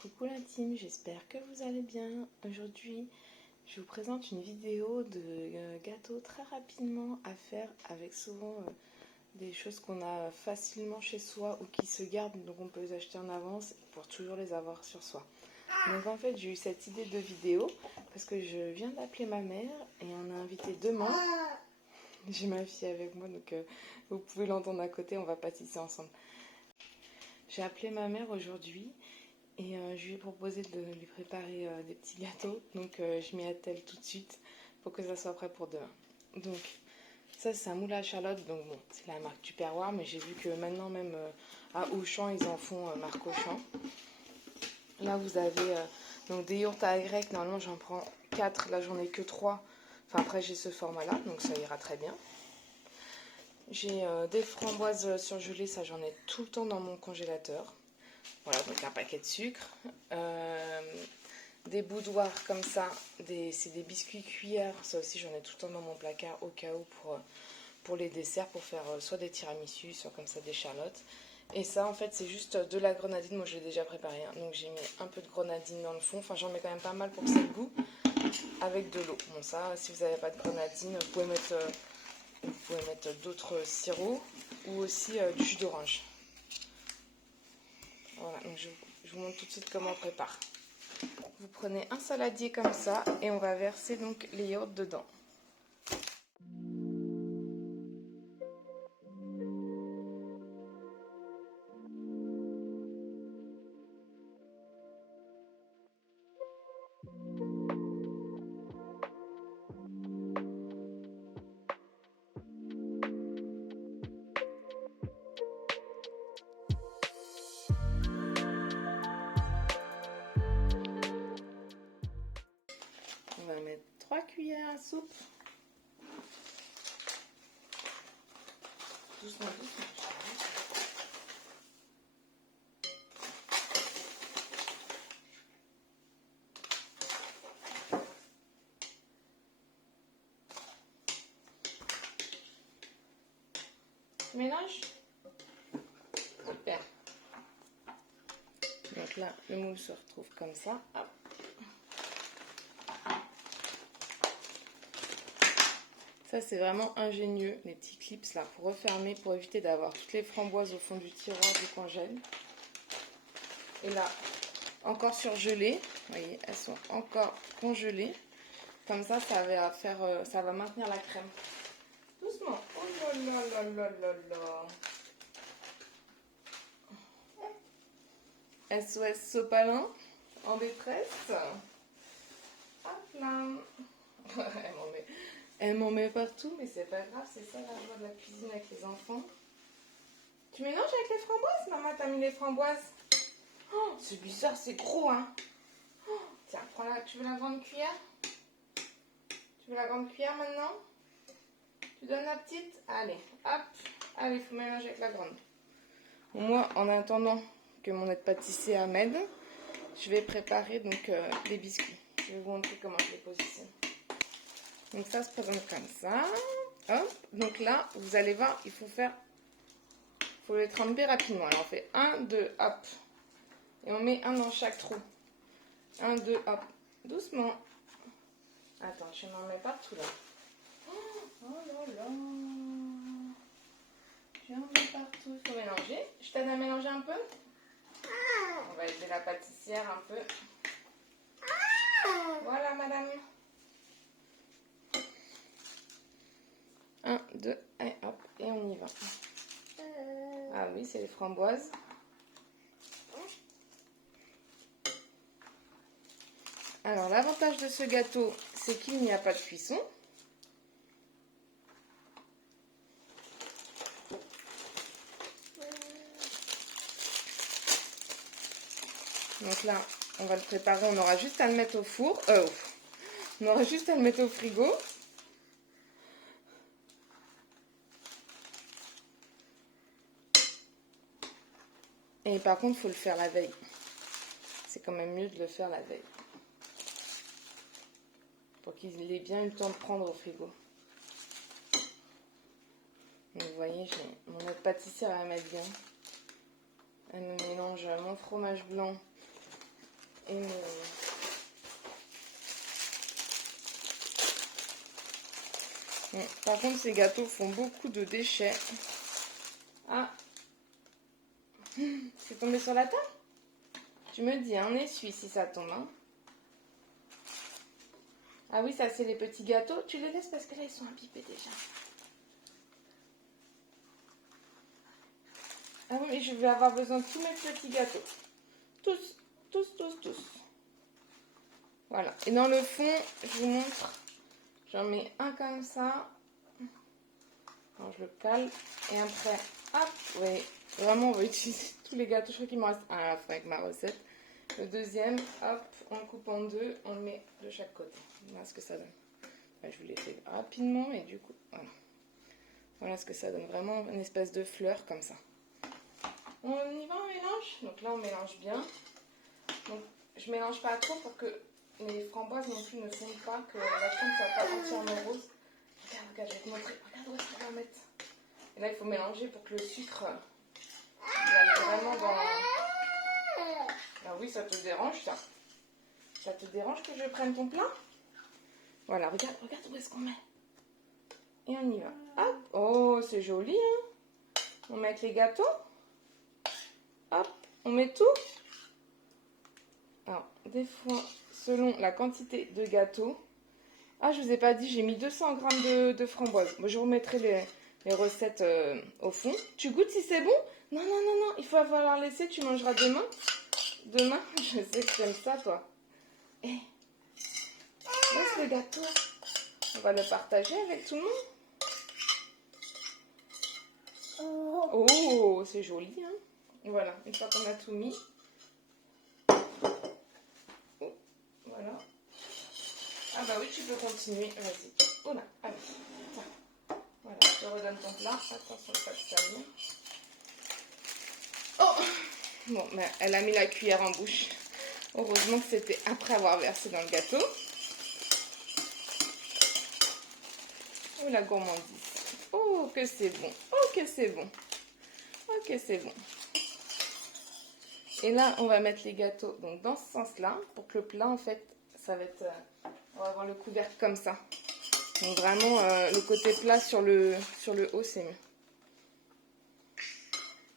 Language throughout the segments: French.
Coucou la team, j'espère que vous allez bien. Aujourd'hui, je vous présente une vidéo de gâteaux très rapidement à faire avec souvent des choses qu'on a facilement chez soi ou qui se gardent, donc on peut les acheter en avance pour toujours les avoir sur soi. Donc en fait, j'ai eu cette idée de vidéo parce que je viens d'appeler ma mère et on a invité demain. J'ai ma fille avec moi, donc vous pouvez l'entendre à côté, on va pâtisser ensemble. J'ai appelé ma mère aujourd'hui. Et je lui ai proposé de lui préparer des petits gâteaux. Donc je m'y attelle tout de suite pour que ça soit prêt pour demain. Donc ça c'est un moule à Charlotte. Donc bon, c'est la marque Tupperware. Mais j'ai vu que maintenant même à Auchan, ils en font marque Auchan. Là vous avez donc des yaourts à grec. Normalement j'en prends 4. Là j'en ai que 3. Enfin après j'ai ce format là. Donc ça ira très bien. J'ai des framboises surgelées. Ça j'en ai tout le temps dans mon congélateur. Voilà, donc un paquet de sucre, des boudoirs comme ça, c'est des biscuits cuillères, ça aussi j'en ai tout le temps dans mon placard au cas où pour les desserts, pour faire soit des tiramisu, soit comme ça des charlottes. Et ça en fait c'est juste de la grenadine, moi je l'ai déjà préparé, hein. Donc j'ai mis un peu de grenadine dans le fond, enfin j'en mets quand même pas mal pour que ça ait le goût, avec de l'eau. Bon ça, si vous n'avez pas de grenadine, vous pouvez mettre d'autres sirops ou aussi du jus d'orange. Voilà, donc je vous montre tout de suite comment on prépare. Vous prenez un saladier comme ça et on va verser donc les yaourts dedans. On va mettre 3 cuillères à soupe. Doucement, doucement. Mélange. Super. Donc là, le moule se retrouve comme ça. Hop. Ça, c'est vraiment ingénieux, les petits clips là, pour refermer, pour éviter d'avoir toutes les framboises au fond du tiroir du congèle. Et là, encore surgelées. Vous voyez, elles sont encore congelées. Comme ça, ça va maintenir la crème. Doucement. Oh là là là là là là. SOS sopalin en détresse. Hop là. Elle m'en met partout, mais c'est pas grave, c'est ça la joie de la cuisine avec les enfants. Tu mélanges avec les framboises? Maman, t'as mis les framboises. Oh, c'est bizarre, c'est gros, hein. Oh, tiens, prends-la. Tu veux la grande cuillère? Tu veux la grande cuillère maintenant? Tu donnes la petite? Allez, hop. Allez, il faut mélanger avec la grande. Bon, moi, en attendant que mon aide pâtissier m'aide, je vais préparer donc les biscuits. Je vais vous montrer comment je les positionne. Donc ça se présente comme ça. Hop. Donc là, vous allez voir, il faut les tremper rapidement. Alors on fait 1, 2, hop. Et on met un dans chaque trou. 1, 2, hop. Doucement. Attends, je m'en mets partout là. Oh là là. Je m'en mets partout. Il faut mélanger. Je t'aide à mélanger un peu. On va aider la pâtissière un peu. Voilà, madame. 1, 2, et hop. Et on y va. Ah oui, c'est les framboises. Alors, l'avantage de ce gâteau, c'est qu'il n'y a pas de cuisson. Donc là, on va le préparer. On aura juste à le mettre au four. On aura juste à le mettre au frigo. Et par contre, il faut le faire la veille. C'est quand même mieux de le faire la veille. Pour qu'il ait bien eu le temps de prendre au frigo. Donc vous voyez, mon aide pâtissière, elle m'aide bien. Elle me mélange mon fromage blanc Et bon, par contre, ces gâteaux font beaucoup de déchets. Ah, c'est tombé sur la table? Tu me dis, on essuie si ça tombe. Hein. Ah oui, ça c'est les petits gâteaux. Tu les laisses parce que là, ils sont imbibés déjà. Ah oui, mais je vais avoir besoin de tous mes petits gâteaux. Tous, tous, tous, tous. Voilà. Et dans le fond, je vous montre. J'en mets un comme ça. Alors, je le cale. Et après, hop, oui. Vraiment, on va utiliser tous les gâteaux. Je crois qu'il me reste un à la fin avec ma recette. Le deuxième, hop, on le coupe en deux. On le met de chaque côté. Voilà ce que ça donne. Je vous l'ai fait rapidement. Et du coup, voilà. Voilà ce que ça donne. Vraiment une espèce de fleur comme ça. On y va, on mélange. Donc là, on mélange bien. Donc, je mélange pas trop pour que les framboises non plus ne fondent pas, que la crème ne soit pas entièrement rose. Regarde, regarde, je vais te montrer. Regarde où est-ce qu'on va mettre. Et là, il faut mélanger pour que le sucre il aille vraiment dans... Ah oui, ça te dérange, ça. Ça te dérange que je prenne ton plat? Voilà, regarde, regarde où est-ce qu'on met. Et on y va. Hop. Oh, c'est joli, hein. On met les gâteaux. Hop, on met tout. Alors, des fois, selon la quantité de gâteaux... Ah, je vous ai pas dit, j'ai mis 200 grammes de framboises. Moi, je vous remettrai les recettes au fond. Tu goûtes si c'est bon? Non, non, non, non, il faut falloir laisser, tu mangeras demain. Demain, je sais que tu aimes ça, toi. Eh, laisse le gâteau. On va le partager avec tout le monde. Oh, c'est joli, hein. Voilà, une fois qu'on a tout mis. Oh, voilà. Ah bah oui, tu peux continuer, vas-y. Oh là, allez, tiens. Voilà, je te redonne ton plat. Attention, pas de salir. Oh! Bon, ben, elle a mis la cuillère en bouche. Heureusement que c'était après avoir versé dans le gâteau. Oh, la gourmandise. Oh, que c'est bon. Oh, que c'est bon. Oh, que c'est bon. Et là, on va mettre les gâteaux donc dans ce sens-là, pour que le plat, en fait, ça va être... on va avoir le couvercle comme ça. Donc vraiment, le côté plat sur le haut, c'est mieux.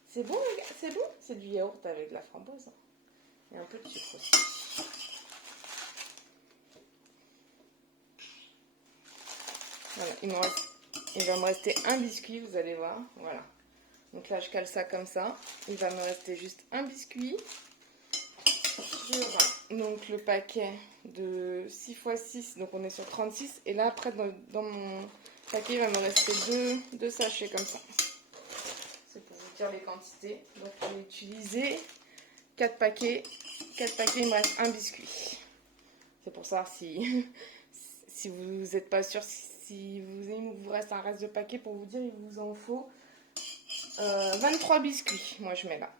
C'est bon, les gars, c'est bon. C'est du yaourt avec de la framboise. Et un peu de sucre aussi. Voilà, il va me rester un biscuit, vous allez voir. Voilà. Donc là, je cale ça comme ça. Il va me rester juste un biscuit. Sur donc le paquet de 6 x 6, donc on est sur 36. Et là, après, dans mon paquet, il va me rester deux sachets comme ça. C'est pour vous dire les quantités. Donc, je vais utiliser 4 paquets. 4 paquets, il me reste un biscuit. C'est pour savoir si, si vous n'êtes pas sûr, si vous reste un reste de paquet, pour vous dire, il vous en faut 23 biscuits. Moi, je mets là.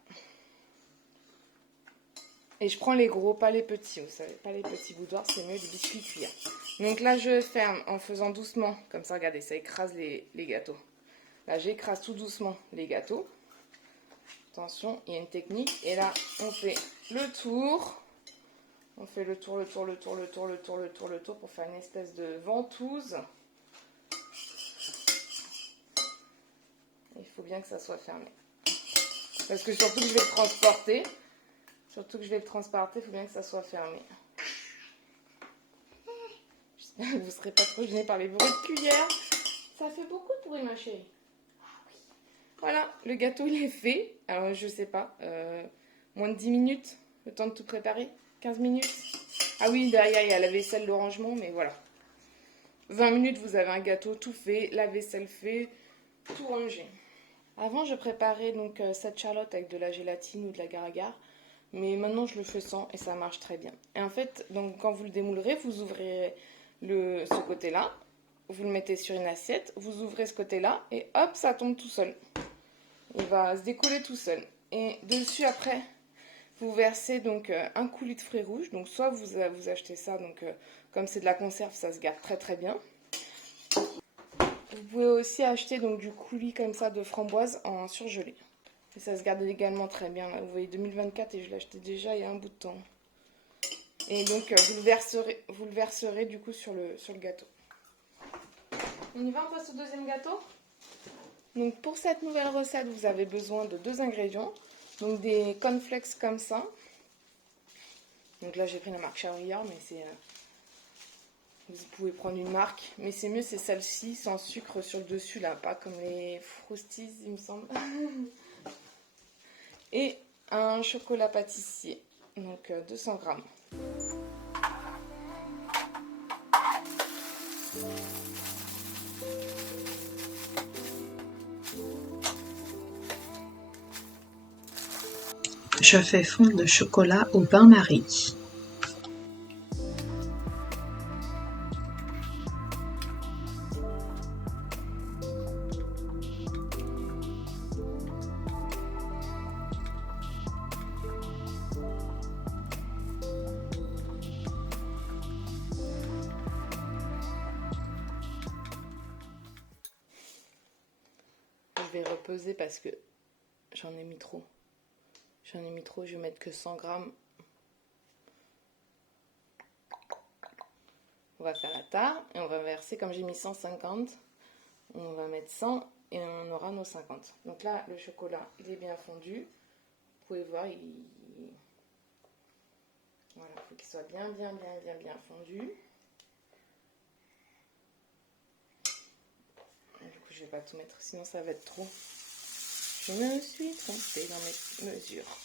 Et je prends les gros, pas les petits, vous savez, pas les petits boudoirs, c'est mieux les biscuits cuillères. Donc là, je ferme en faisant doucement, comme ça, regardez, ça écrase les gâteaux. Là, j'écrase tout doucement les gâteaux. Attention, il y a une technique. Et là, on fait le tour. On fait le tour, le tour, le tour, le tour, le tour, le tour, le tour pour faire une espèce de ventouse. Il faut bien que ça soit fermé. Parce que surtout que je vais le transporter. Surtout que je vais le transporter, il faut bien que ça soit fermé. J'espère que vous ne serez pas trop gênés par les bruits de cuillère. Ça fait beaucoup de bruit, ma chérie. Ah oui. Voilà, le gâteau il est fait. Alors je sais pas, moins de 10 minutes, le temps de tout préparer. 15 minutes. Ah oui, derrière il y a la vaisselle, le rangement, mais voilà. 20 minutes, vous avez un gâteau tout fait, la vaisselle fait, tout rangé. Avant, je préparais donc cette charlotte avec de la gélatine ou de l'agar-agar. Mais maintenant, je le fais sans et ça marche très bien. Et en fait, donc, quand vous le démoulerez, vous ouvrez ce côté-là. Vous le mettez sur une assiette. Vous ouvrez ce côté-là et hop, ça tombe tout seul. Il va se décoller tout seul. Et dessus, après, vous versez donc un coulis de fruits rouges. Donc, soit vous achetez ça, donc comme c'est de la conserve, ça se garde très très bien. Vous pouvez aussi acheter donc du coulis comme ça de framboise en surgelé. Et ça se garde également très bien. Là, vous voyez 2024 et je l'ai acheté déjà il y a un bout de temps. Et donc vous le verserez du coup sur le gâteau. On y va, on passe au deuxième gâteau. Donc pour cette nouvelle recette, vous avez besoin de 2 ingrédients. Donc des cornflakes comme ça. Donc là j'ai pris la marque Charrière, mais vous pouvez prendre une marque. Mais c'est mieux, c'est celle-ci, sans sucre sur le dessus là, pas comme les Frosties il me semble. Et un chocolat pâtissier, donc 200 grammes. Je fais fondre le chocolat au bain-marie. Je vais repeser parce que j'en ai mis trop. Je vais mettre que 100 grammes. On va faire la tare et on va verser, comme j'ai mis 150, on va mettre 100 et on aura nos 50. Donc là, le chocolat, il est bien fondu. Vous pouvez voir, voilà, il faut qu'il soit bien fondu. Et du coup, je vais pas tout mettre, sinon ça va être trop. Je me suis trompée dans mes mesures.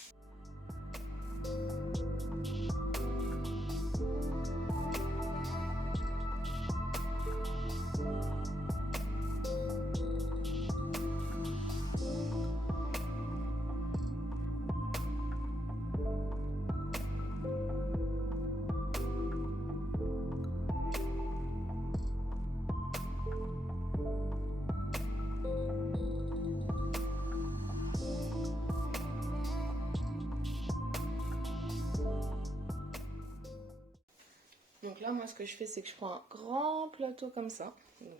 Donc là, moi, ce que je fais, c'est que je prends un grand plateau comme ça. Donc,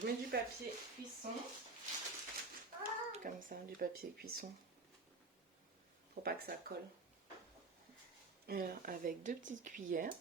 je mets du papier cuisson. Comme ça, du papier cuisson. Pour pas que ça colle. Alors, avec 2 petites cuillères.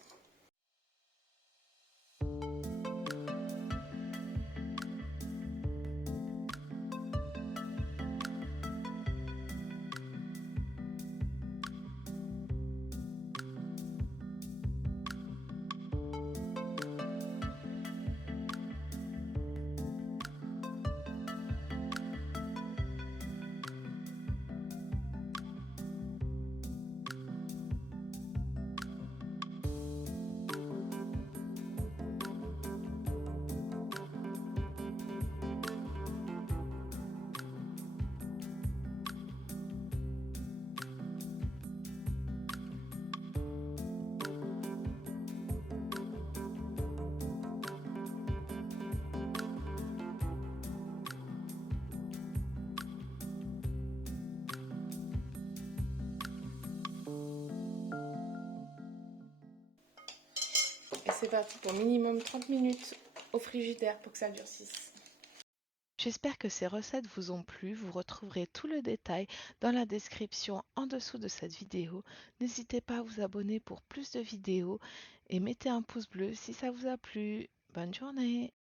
Et c'est parti pour minimum 30 minutes au frigidaire pour que ça durcisse. J'espère que ces recettes vous ont plu. Vous retrouverez tout le détail dans la description en dessous de cette vidéo. N'hésitez pas à vous abonner pour plus de vidéos et mettez un pouce bleu si ça vous a plu. Bonne journée!